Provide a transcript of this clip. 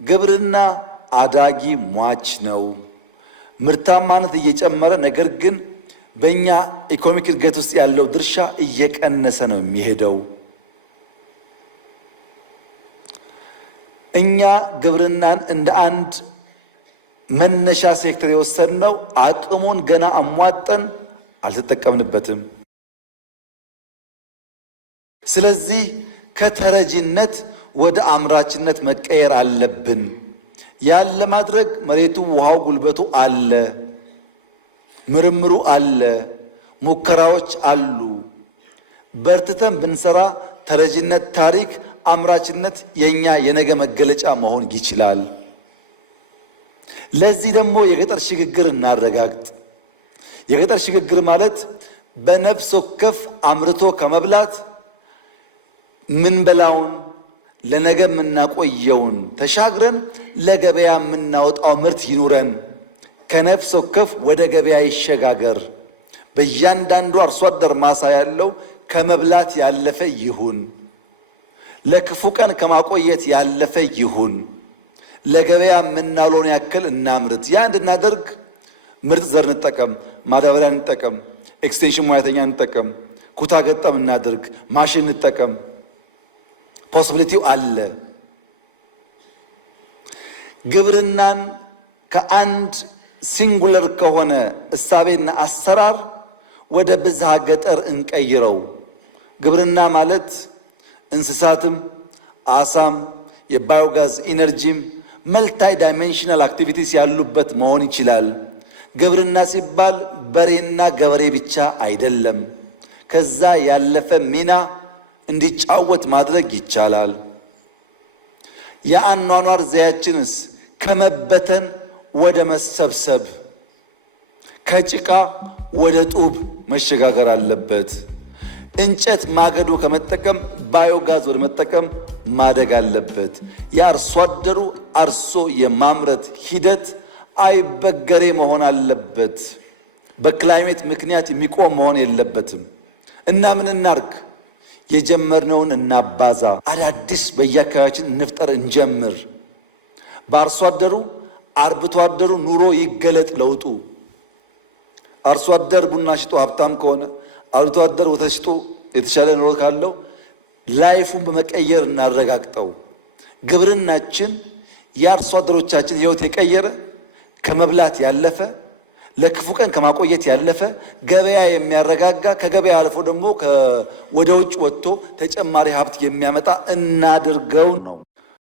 ግብርና አዳጊ ሟች ነው። ምርታማነት እየጨመረ ነገር ግን በእኛ ኢኮኖሚክ እድገት ውስጥ ያለው ድርሻ እየቀነሰ ነው የሚሄደው። እኛ ግብርናን እንደ አንድ መነሻ ሴክተር የወሰድነው አቅሙን ገና አሟጠን አልተጠቀምንበትም። ስለዚህ ከተረጂነት ወደ አምራችነት መቀየር አለብን። ያን ለማድረግ መሬቱ፣ ውሃው፣ ጉልበቱ አለ፣ ምርምሩ አለ፣ ሙከራዎች አሉ። በርትተን ብንሰራ ተረጂነት ታሪክ፣ አምራችነት የኛ የነገ መገለጫ መሆን ይችላል። ለዚህ ደግሞ የገጠር ሽግግር እናረጋግጥ። የገጠር ሽግግር ማለት በነፍስ ወከፍ አምርቶ ከመብላት ምንበላውን ለነገ የምናቆየውን ተሻግረን ለገበያ የምናወጣው ምርት ይኑረን። ከነፍስ ወከፍ ወደ ገበያ ይሸጋገር። በእያንዳንዱ አርሶ አደር ማሳ ያለው ከመብላት ያለፈ ይሁን። ለክፉ ቀን ከማቆየት ያለፈ ይሁን። ለገበያ የምናውለውን ያክል እናምርት። ያ እንድናደርግ ምርጥ ዘር እንጠቀም፣ ማዳበሪያ እንጠቀም፣ ኤክስቴንሽን ሙያተኛ እንጠቀም፣ ኩታ ገጠም እናድርግ፣ ማሽን እንጠቀም። ፖሲቢሊቲው አለ። ግብርናን ከአንድ ሲንጉለር ከሆነ እሳቤና አሰራር ወደ ብዝሃ ገጠር እንቀይረው። ግብርና ማለት እንስሳትም፣ አሳም፣ የባዮጋዝ ኢነርጂም መልታይ ዳይሜንሽናል አክቲቪቲስ ያሉበት መሆን ይችላል። ግብርና ሲባል በሬና ገበሬ ብቻ አይደለም። ከዛ ያለፈ ሚና እንዲጫወት ማድረግ ይቻላል። የአኗኗር ዘያችንስ ከመበተን ወደ መሰብሰብ፣ ከጭቃ ወደ ጡብ መሸጋገር አለበት። እንጨት ማገዶ ከመጠቀም ባዮጋዝ ወደ መጠቀም ማደግ አለበት። የአርሶ አደሩ አርሶ የማምረት ሂደት አይበገሬ መሆን አለበት። በክላይሜት ምክንያት የሚቆም መሆን የለበትም። እና ምን እናርግ? የጀመርነውን እናባዛ። አዳዲስ በየአካባቢያችን እንፍጠር፣ እንጀምር። በአርሶ አደሩ አርብቶ አደሩ ኑሮ ይገለጥ ለውጡ። አርሶ አደር ቡና ሽጦ ሀብታም ከሆነ አርብቶ አደር ወተት ሽጦ የተሻለ ኑሮ ካለው ላይፉን በመቀየር እናረጋግጠው። ግብርናችን የአርሶ አደሮቻችን ሕይወት የቀየረ ከመብላት ያለፈ ለክፉ ቀን ከማቆየት ያለፈ ገበያ የሚያረጋጋ ከገበያ አልፎ ደግሞ ወደ ውጭ ወጥቶ ተጨማሪ ሀብት የሚያመጣ እናድርገው ነው።